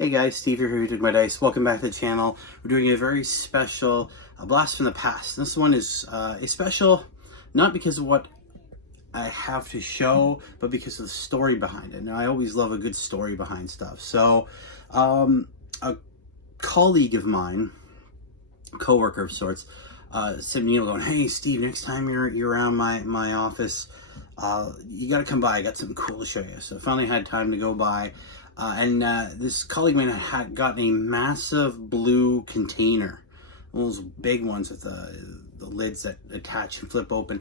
Hey guys, Steve here, who took my dice. Welcome back to the channel. We're doing a very special blast from the past. This one is special not because of what I have to show, but because of the story behind it. Now, I always love a good story behind stuff. So, a colleague of mine, coworker of sorts, sent me an email going, "Hey Steve, next time you're around my office, you got to come by. I got something cool to show you." So I finally had time to go by. And this colleague of mine had gotten a massive blue container, one of those big ones with the lids that attach and flip open,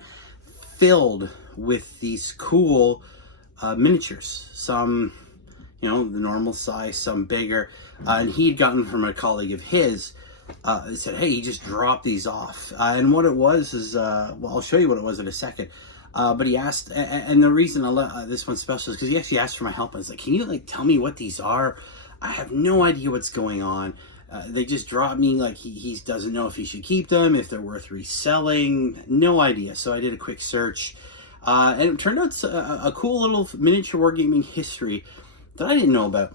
filled with these cool miniatures. Some, the normal size, some bigger. And he'd gotten from a colleague of his. He said, "Hey, he just dropped these off." And what it was is, well, I'll show you what it was in a second. But he asked, and the reason this one's special is because he actually asked for my help. I was like, "Can you tell me what these are? I have no idea what's going on." They just dropped me. He doesn't know if he should keep them, if they're worth reselling. No idea. So I did a quick search, and it turned out it's a cool little miniature wargaming history that I didn't know about.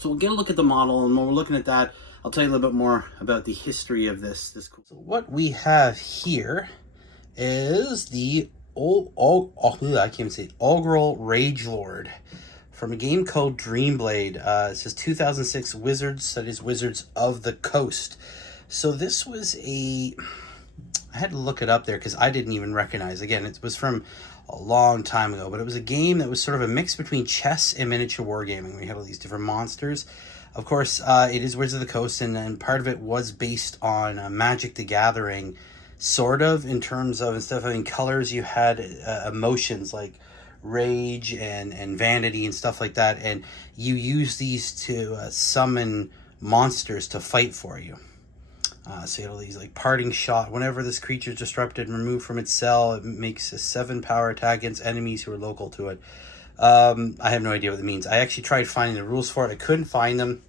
So we'll get a look at the model, and when we're looking at that, I'll tell you a little bit more about the history of this cool. So what we have here is the I can't even say Augural Rage Lord from a game called Dreamblade. It says 2006 Wizards, that is Wizards of the Coast. So this was I had to look it up there because I didn't even recognize. Again, it was from a long time ago, but it was a game that was sort of a mix between chess and miniature wargaming. We had all these different monsters. Of course, it is Wizards of the Coast, and part of it was based on Magic the Gathering, sort of, in terms of, instead of having colors, you had emotions like rage and vanity and stuff like that, and you use these to summon monsters to fight for you. So you have all these parting shot. Whenever this creature is disrupted and removed from its cell, it makes a 7 power attack against enemies who are local to it. I have no idea what it means. I actually tried finding the rules for it. I couldn't find them.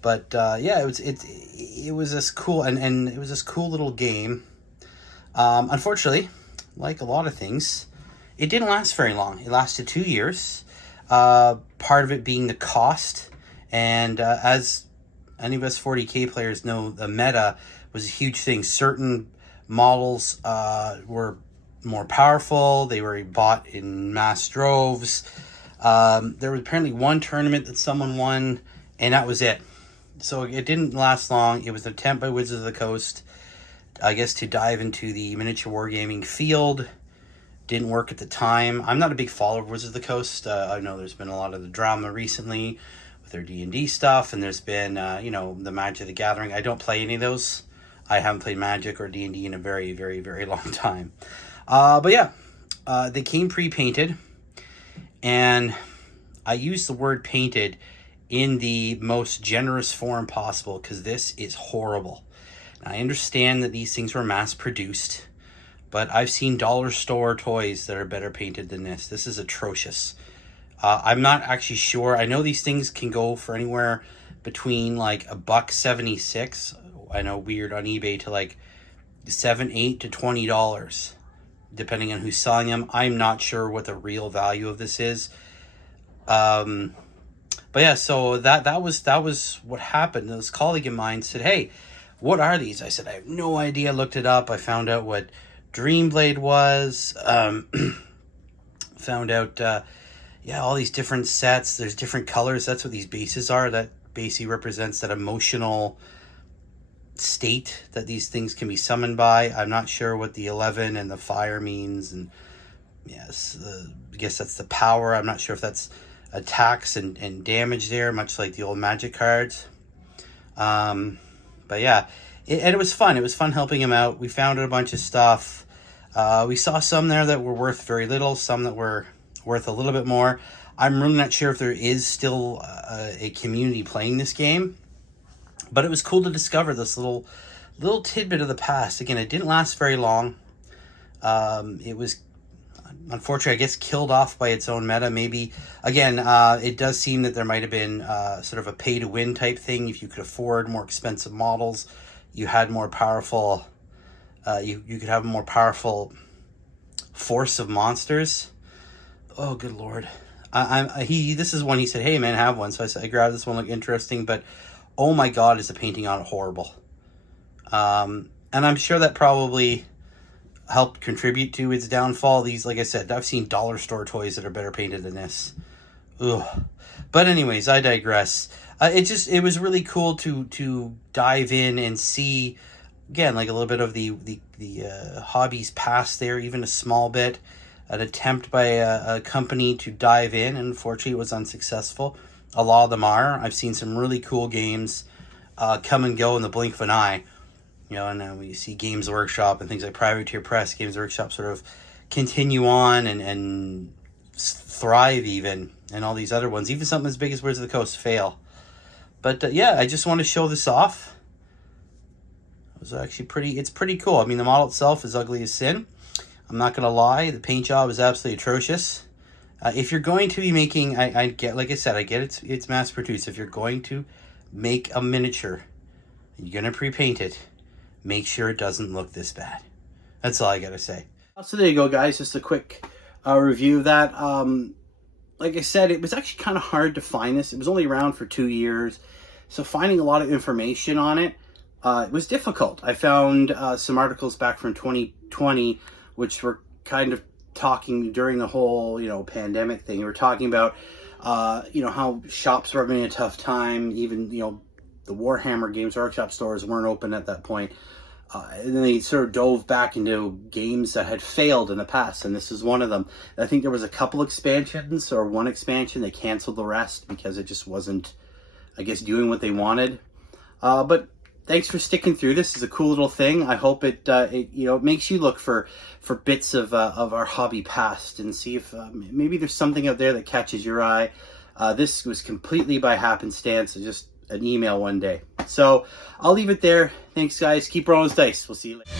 But yeah, it was this cool, and it was this cool little game. Unfortunately, like a lot of things, it didn't last very long. It lasted 2 years. Part of it being the cost, and as any of us 40k players know, the meta was a huge thing. Certain models were more powerful. They were bought in mass droves. There was apparently one tournament that someone won, and that was it. So it didn't last long. It was an attempt by Wizards of the Coast, I guess, to dive into the miniature wargaming field. Didn't work at the time. I'm not a big follower of Wizards of the Coast. I know there's been a lot of the drama recently with their D&D stuff, and there's been, the Magic the Gathering. I don't play any of those. I haven't played Magic or D&D in a very, very, very long time. But yeah, they came pre-painted, and I use the word painted in the most generous form possible because this is horrible. I understand that these things were mass-produced, but I've seen dollar store toys that are better painted than this. This is atrocious. I'm not actually sure. I know these things can go for anywhere between $1.76. I know, weird, on eBay, to $7, $8 to $20, depending on who's selling them. I'm not sure what the real value of this is. But yeah, so that was what happened. This colleague of mine said, "Hey, what are these?" I said, "I have no idea." I looked it up. I found out what Dreamblade was. Found out, all these different sets. There's different colors. That's what these bases are. That basically represents that emotional state that these things can be summoned by. I'm not sure what the 11 and the fire means. And yes, I guess that's the power. I'm not sure if that's attacks and damage there, much like the old Magic cards. But yeah, it was fun. It was fun helping him out. We found out a bunch of stuff. We saw some there that were worth very little, some that were worth a little bit more. I'm really not sure if there is still a community playing this game, but it was cool to discover this little tidbit of the past. Again, it didn't last very long. It was, unfortunately, I guess, killed off by its own meta. Maybe, again, it does seem that there might have been sort of a pay-to-win type thing. If you could afford more expensive models, you had more powerful, you could have a more powerful force of monsters. Oh, good lord. This is one he said, hey man, have one. So I grabbed this one, look interesting, but oh my God, is the painting on it horrible. And I'm sure that probably helped contribute to its downfall. These, like I said, I've seen dollar store toys that are better painted than this. Ugh. But anyways, I digress. It was really cool to dive in and see, again, like a little bit of the hobbies past there, even a small bit. An attempt by a company to dive in, and unfortunately it was unsuccessful. A lot of them are. I've seen some really cool games come and go in the blink of an eye. You know, and we see Games Workshop and things like Privateer Press, Games Workshop sort of continue on and thrive even, and all these other ones, even something as big as Wizards of the Coast, fail. But yeah, I just want to show this off. It was actually it's pretty cool. I mean, the model itself is ugly as sin. I'm not going to lie, the paint job is absolutely atrocious. If you're going to be making, I get, like I said, I get it's mass produced. If you're going to make a miniature, you're going to pre-paint it, make sure it doesn't look this bad. That's all I got to say. So there you go, guys. Just a quick review of that. Like I said, it was actually kind of hard to find this. It was only around for 2 years. So finding a lot of information on it, it was difficult. I found some articles back from 2020, which were kind of talking during the whole, pandemic thing. We were talking about, how shops were having a tough time. Even, the Warhammer Games Workshop stores weren't open at that point. And then they sort of dove back into games that had failed in the past, and this is one of them. I think there was a couple expansions, or one expansion. They canceled the rest because it just wasn't, I guess, doing what they wanted. But thanks for sticking through. This is a cool little thing. I hope it makes you look for bits of our hobby past and see if maybe there's something out there that catches your eye. This was completely by happenstance, just an email one day. So I'll leave it there. Thanks, guys. Keep rolling those dice. We'll see you later.